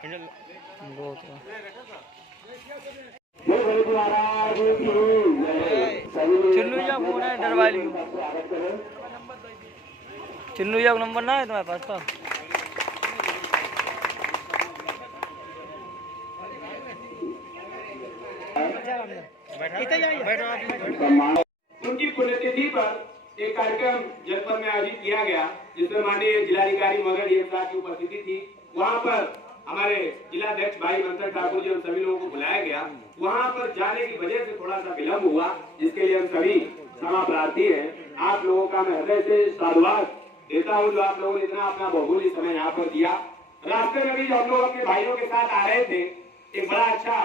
बहुत चिन्नू जा फोन है डरवाली चिन्नू जा नंबर ना है तुम्हारे पास तो उनकी पुण्यतिथि पर एक कार्यक्रम जनपद में आयोजित किया गया जिसमें माननीय जिलाधिकारी महोदय डीएम साहब की उपस्थिति थी। वहां पर हमारे जिलाध्यक्ष भाई मंथन ठाकुर जी हम सभी लोगों को बुलाया गया। वहां पर जाने की वजह से थोड़ा सा विलम्ब हुआ, जिसके लिए हम सभी क्षमा प्रार्थी हैं। आप लोगों का मैं हृदय से साधुवाद देता हूँ जो आप लोगों ने इतना अपना बहुमूल्य समय यहाँ पर दिया। रास्ते में भी जो हम लोग अपने भाइयों के साथ आ रहे थे, एक बड़ा अच्छा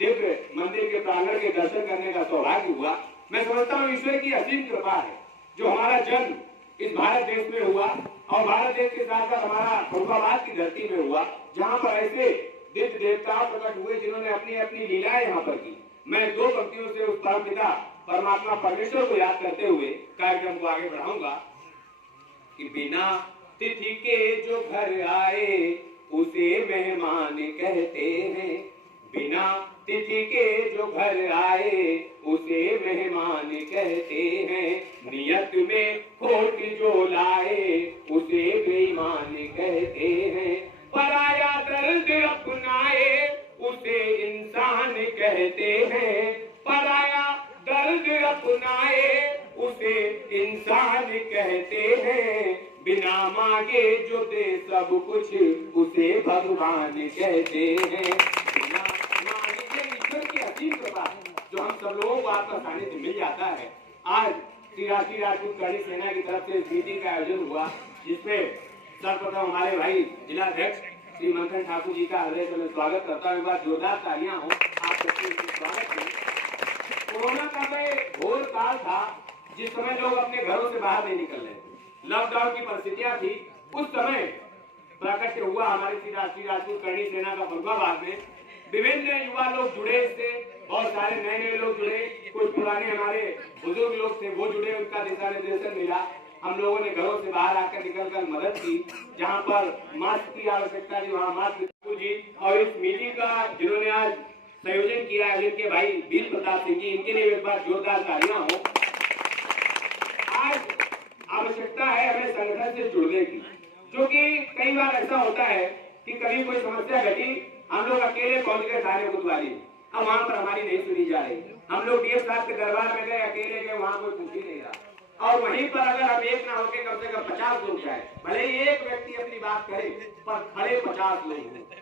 दिव्य मंदिर के प्रांगण के दर्शन करने का सौभाग्य हुआ। मैं समझता हूँ ईश्वर की असीम कृपा है जो हमारा जन्म इस भारत देश में हुआ और भारत देश के साथ साथ हमारा फरुखाबाद की धरती में हुआ, जहाँ पर ऐसे दिव्य देवता प्रकट हुए जिन्होंने अपनी अपनी लीलाएं यहाँ पर की। मैं दो पंक्तियों से उस परमपिता परमात्मा परमेश्वर को याद करते हुए कार्यक्रम को आगे बढ़ाऊंगा कि बिना तिथि के जो घर आए उसे मेहमान कहते हैं। बिना तिथि के जो घर आए उसे मेहमान कहते हैं। नियत में खोट जो लाए उसे बेईमान कहते हैं। पराया दर्द अपनाए उसे इंसान कहते हैं। पराया दर्द अपनाए उसे इंसान कहते हैं। बिना मांगे जो दे सब कुछ उसे भगवान कहते हैं। बिना मांगे ईश्वर की असीम कृपा जो हम सब लोगों को आपका सानिध्य मिल जाता है। आज श्री राष्ट्रीय राजपूत कर्णी सेना की तरफ से इस मीटिंग का आयोजन हुआ, जिसमें सर्वप्रथम हमारे भाई जिलाध्यक्ष श्री मंथन ठाकुर जी का हृदय से मैं स्वागत करता हूँ। जोरदार तालियां हो आप सबके स्वागत में। कोरोना का घोर काल था जिस समय लोग अपने घरों से बाहर नहीं निकल रहे थे, लॉकडाउन की परिस्थितियां थी। उस समय प्राकट्य हुआ हमारे श्री राष्ट्रीय राजपूत कर्णी सेना का फरुखाबाद में। विभिन्न युवा लोग जुड़े, इससे बहुत सारे नए नए लोग जुड़े, कुछ पुराने हमारे बुजुर्ग लोग थे वो जुड़े, उनका दिशा निर्देशन मिला। हम लोगों ने घरों से बाहर आकर निकलकर मदद की, जहां पर मास्क की आवश्यकता थी वहां मास्क जी। और इस मीटिंग का जिन्होंने आज संयोजन किया है जिनके भाई वीर प्रताप सिंह जी, इनके लिए एक बार जोरदार तालियां हो। आज आवश्यकता है हमें संगठन से जुड़ने की, क्योंकि कई बार ऐसा होता है कि कभी कोई समस्या घटी, हम लोग अकेले पहुंच गए थाने कोतवाली, अब वहां पर हमारी नहीं सुनी जा रही। हम लोग डीएम साहब के दरबार में गए, अकेले गए, वहां कोई पूछ ही नहीं रहा। और वहीं पर अगर हम एक ना होकर कम से कम 50 लोग जाए, भले ही एक व्यक्ति अपनी बात करे पर खड़े 50 लोग,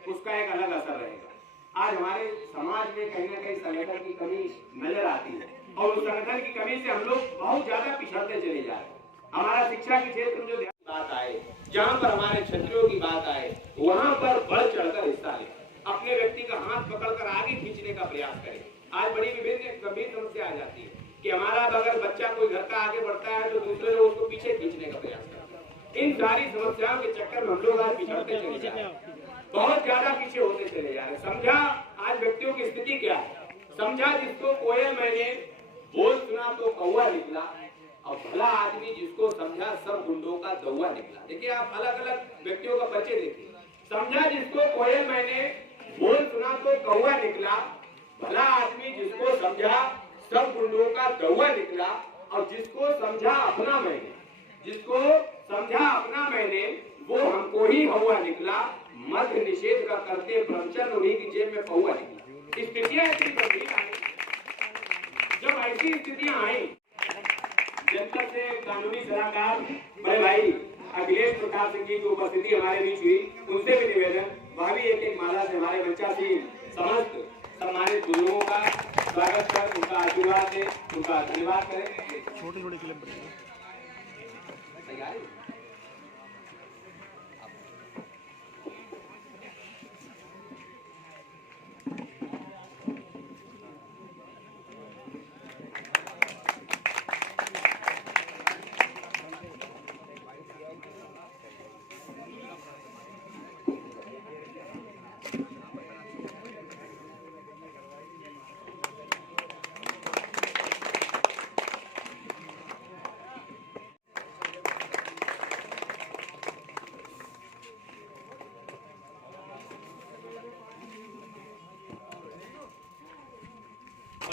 उसका एक अलग असर रहेगा। आज हमारे समाज में कहीं ना कहीं संगठन की कमी नजर आती है और उस संगठन की कमी से हम लोग बहुत ज्यादा पिछड़ते चले जा रहे हैं। हमारा शिक्षा के क्षेत्र में जो बात आए, जहाँ पर हमारे क्षत्रियों की बात आए, वहाँ पर बढ़ चढ़कर हिस्सा ले, अपने व्यक्ति का हाथ पकड़कर आगे खींचने का प्रयास करें। आज बड़ी विभिन्न गंभीर समस्या आ जाती है कि हमारा अगर बच्चा कोई घर का आगे बढ़ता है तो दूसरे लोग उसको पीछे खींचने का प्रयास करते हैं। इन सारी समस्याओं के चक्कर में हम लोग आज पिछड़ते चले जा रहे हैं, बहुत ज्यादा पीछे होते चले जा रहे हैं। समझा आज व्यक्तियों की स्थिति क्या है? समझा जिसको कोयल मैंने बोल सुना तो कौवा निकला, और भला आदमी जिसको समझा सब गुंडों का दौआ निकला। देखिए आप अलग अलग व्यक्तियों का परिचय देखिए। समझा जिसको कोयल मैंने बोल सुना तो कौवा निकला, भला आदमी जिसको समझा सब गुंडों का दौआ निकला। और जिसको समझा अपना मैंने, जिसको समझा अपना मैंने, वो हमको ही हवा निकला। मध्य निषेध का करते ब्रह्मचर्य उन्हीं की जेब में कौआ निकला। स्थितियां ऐसी गंभीर आई, जब ऐसी स्थितियां आई, जनपद से कानूनी सलाहकार बड़े भाई अखिलेश प्रकाश सिंह जी की उपस्थिति हमारे बीच हुई। उनसे भी निवेदन, वह भी एक एक माला से हमारे बच्चा से समस्त सम्मानित बुजुर्गों का स्वागत कर उनका आशीर्वाद दे, उनका धन्यवाद करें। छोटे छोटे क्लिप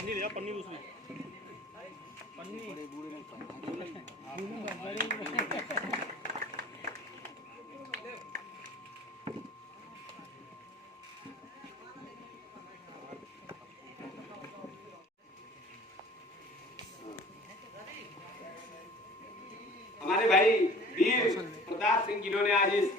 पन्नी ले जा, पन्नी दूसरी हमारे भाई वीर प्रताप सिंह जिन्होंने आज इस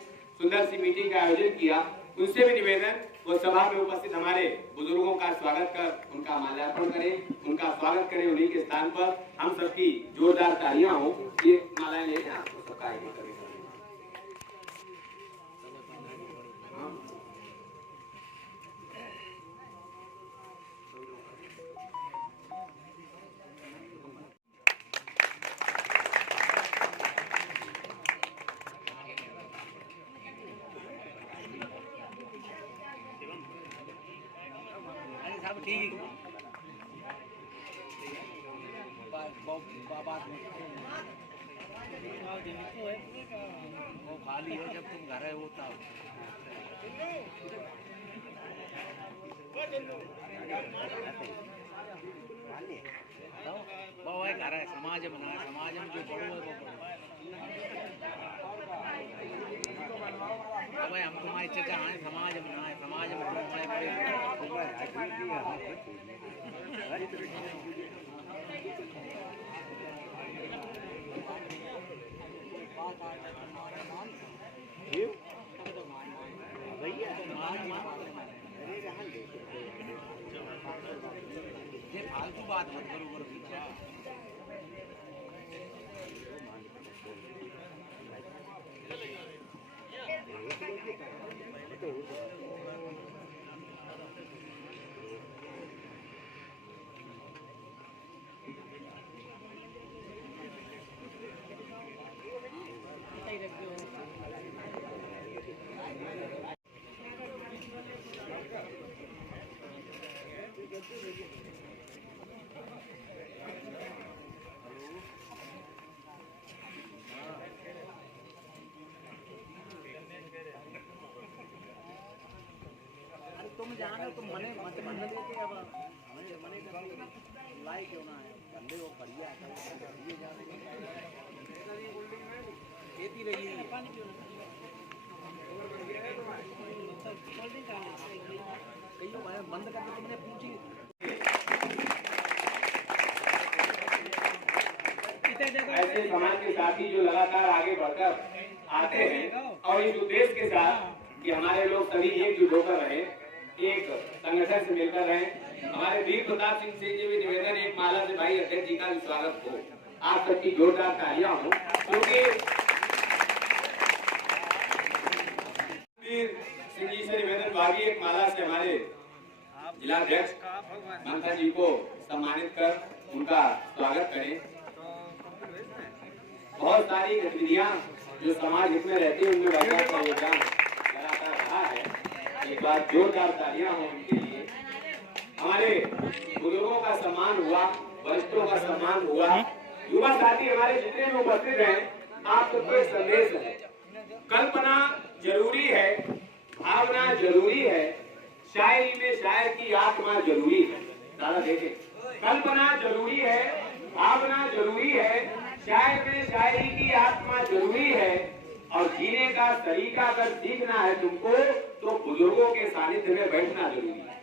सुंदर सी मीटिंग का आयोजन किया, उनसे भी निवेदन वो सभा में उपस्थित हमारे बुजुर्गों का स्वागत कर उनका माल्यार्पण करें, उनका स्वागत करें। उन्हीं के स्थान पर हम सबकी जोरदार तालियां हो। ये मालाएं ले जाए आपको सबका आगे करें। ठीक वो खाली है जब तुम घर है वो तब वो है घर है समाज बना है, समाज में जो बड़ो है वो बड़ो भाई हम तुम्हारी चर्चा आए समाज बनाए, समाज में फालतू बात मत करो तुम जानो तुम मने मत मन लेके अब हमें मने का लाई क्यों ना है बंदे वो बढ़िया है ये जाने खेती रही है पानी क्यों कईयों भाई बंद करके तुमने पूछी ऐसे समाज के साथी जो लगातार आगे बढ़कर आते हैं और इस उद्देश्य के साथ कि हमारे लोग सभी एकजुट होकर रहे, एक संगठन से मिलकर रहे। हमारे वीर प्रताप सिंह से ये भी निवेदन एक माला से भाई अध्यक्ष जी का भी स्वागत हो। आप सबकी जोरदार तालियां हो, क्योंकि वीर सिंह जी से निवेदन भागी एक माला से हमारे जिलाध्यक्ष मंथन जी को सम्मानित कर उनका स्वागत करें। बहुत सारी गतिविधियां जो समाज हित में रहती है उनमें भाई का योगदान लगातार रहा है। एक बार जोरदार तालियां हो उनके लिए। हमारे बुजुर्गों का सम्मान हुआ, वरिष्ठों का सम्मान हुआ। युवा साथी हमारे जितने भी उपस्थित हैं, आप सबको एक संदेश है, कल्पना जरूरी है, भावना जरूरी है, शायरी में शायर की आत्मा जरूरी है। दादा देखें, कल्पना जरूरी है, भावना जरूरी है, शायर में शायरी की आत्मा जरूरी है, और जीने का तरीका अगर सीखना है तुमको तो बुजुर्गों के सानिध्य में बैठना जरूरी है।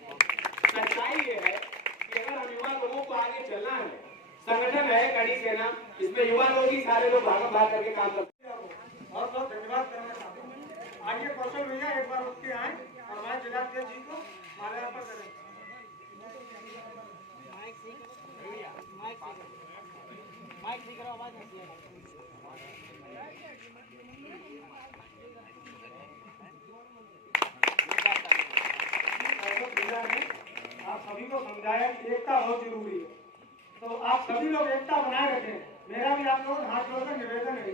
सच्चाई ये है कि अगर हम युवा लोगों को आगे चलना है, संगठन है कड़ी सेना, इसमें युवा लोग ही सारे लोग भाग भाग करके काम करते हैं। बहुत बहुत धन्यवाद करना चाहते हैं। आइए कौशल भैया एक बार उठ के आए और हमारे जिलाध्यक्ष जी को माल्यार्पण करें। माइक ठीक करो, आवाज नहीं आप सभी को समझाया कि एकता बहुत जरूरी है, तो आप सभी लोग एकता बनाए रखें। मेरा भी आप लोगों हाथ जोड़कर निवेदन है।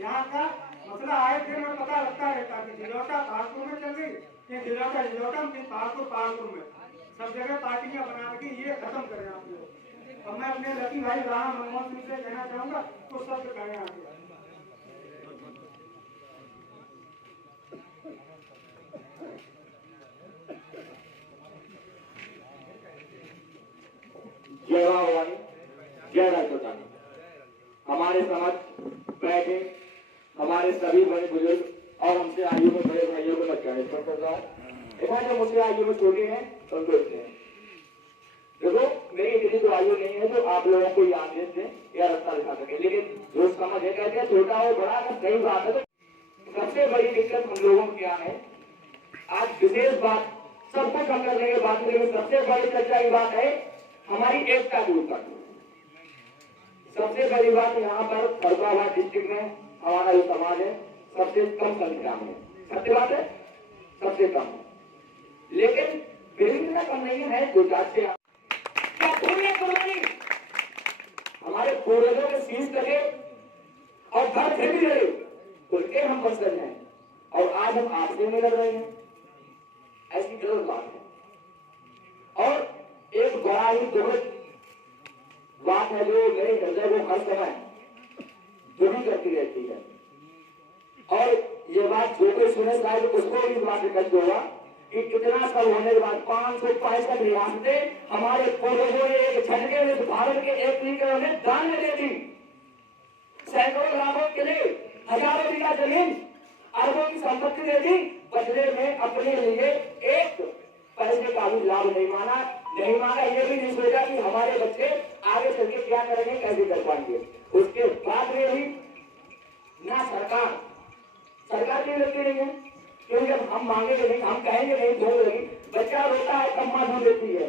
यहाँ का मसला आए थे मैं पता लगता रहता कि जिलोटा पहाड़पुर में चल गई, कि जिलोटा में पहाड़पुर में सब जगह पार्टियां बना के ये खत्म करें आप लोग। और मैं अपने लकी भाई राम मनमोहन सिंह से कहना चाहूंगा तो शब्द करें आगे। कर रहा है। देखा जो मुझसे आयु में छोटे हैं संतोष हैं। देखो मेरी इतनी तो आयु नहीं है जो आप लोगों को याद दे या रास्ता दिखा सके, लेकिन जो समझ है कहते हैं छोटा हो बड़ा तो सही बात है। तो सबसे बड़ी दिक्कत हम लोगों को क्या है, आज विशेष बात सब कुछ हम करने के बाद में सबसे बड़ी चर्चा की बात है हमारी एकता दूर कर। सबसे बड़ी बात यहाँ पर फरुखाबाद डिस्ट्रिक्ट में हमारा जो समाज है सबसे कम संख्या में, सत्य बात है सबसे कम, लेकिन विभिन्न कम नहीं है जो चाहते हमारे पूर्वजों के शीश लगे और घर से भी लड़े उनके हम बंधन हैं और आज हम आपसे में लड़ रहे हैं, ऐसी गलत बात है। और एक बड़ा ही दुर्लभ बात है जो मेरे हृदय को हर समय जुड़ी करती रहती है, और ये बात जो कोई सुने शायद उसको भी इस बात से कष्ट होगा कि कितना सब होने के बाद 565 रियासतें हमारे पूर्वजों ने एक झटके में भारत के एक लीडर ने दान में दे दी। सैकड़ों लाखों के लिए हजारों बीघा जमीन अरबों की संपत्ति दे दी, बदले में अपने लिए एक पैसे का भी लाभ नहीं मांगा, ये भी नहीं सोचा कि हमारे बच्चे आगे चल के क्या करेंगे, कैसे कर पाएंगे। उसके बाद में भी ना सरकार की लगती नहीं है, क्योंकि जब हम मांगेंगे नहीं, हम कहेंगे नहीं, भूल लगी, बच्चा रोता है तब माँ दूध देती है,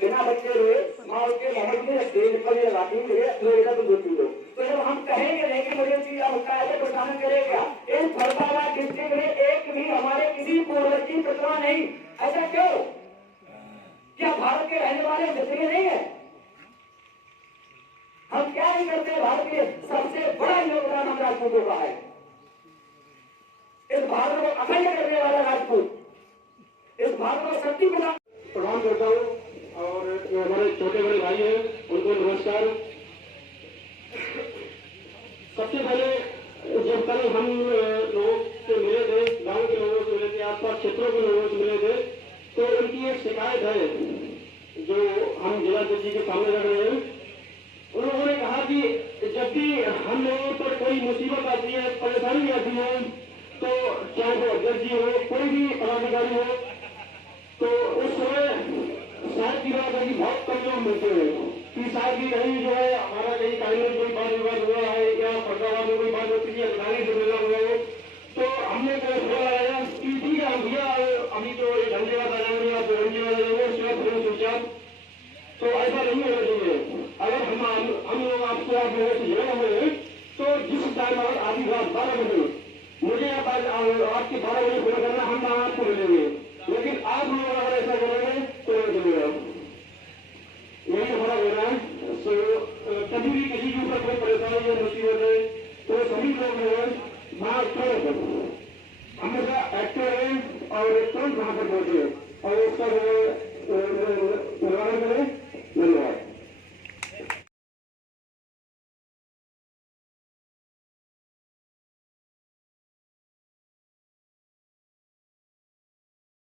बिना बच्चे रोए माँ उसके मोहब्बत में तेज पर लगाती है तो दूध लो। तो जब हम कहेंगे नहीं कि मुझे चीज होता है तो किसान करेगा। इस फरुखाबाद डिस्ट्रिक्ट में एक भी हमारे किसी पूर्वज की प्रतिमा नहीं, ऐसा क्यों? क्या भारत के रहने वाले जितने नहीं है? हम क्या नहीं करते? भारत के सबसे बड़ा योगदान हम राजपूतों का है। इस भारत को अखंड करने वाला राजपूत, इस भारत को शक्ति प्रदान करता हूँ। और जो हमारे छोटे बड़े भाई हैं उनको नमस्कार। सबसे पहले जब कल हम लोगों से मिले थे, गांव के लोगों से मिले थे, आसपास क्षेत्रों के लोगों से मिले थे, तो उनकी एक शिकायत है जो हम जिलाध्यक्ष जी के सामने रख रहे हैं। उन्होंने कहा कि जब भी हम लोगों पर कोई मुसीबत आती है, परेशानी आती है, तो चाहे वो अध्यक्ष जी हो, कोई भी पदाधिकारी हो, तो उस समय शायद की बात है कि बहुत कम लोग मिलते हैं कि शायद भी कहीं जो है हमारा कहीं कानून में कोई बात विवाद हुआ है या फरुखाबाद में कोई बात होती है, अधिकारी से मिलना हुआ है, तो हमने फोन लगाया कि ठीक है भैया अभी तो 1 घंटे बाद आ जाएंगे या 2 घंटे बाद आ जाएंगे, उसके बाद फिर सोचा। तो ऐसा नहीं होना चाहिए। अगर हम लोग आपको आप लोगों से जुड़े हुए हैं तो जिस टाइम अगर आधी रात 12 बजे मुझे आपके 12 बजे फोन करना, हम आपको मिलेंगे, लेकिन आप लोग अगर ऐसा करेंगे तो चलेगा। यही हमारा कहना है। कभी भी किसी के ऊपर कोई परेशानी या मुसीबत है तो सभी लोग जो है वहाँ तुरंत हमेशा एक्टिव रहें और तुरंत वहाँ पर पहुंचे और उसका जो है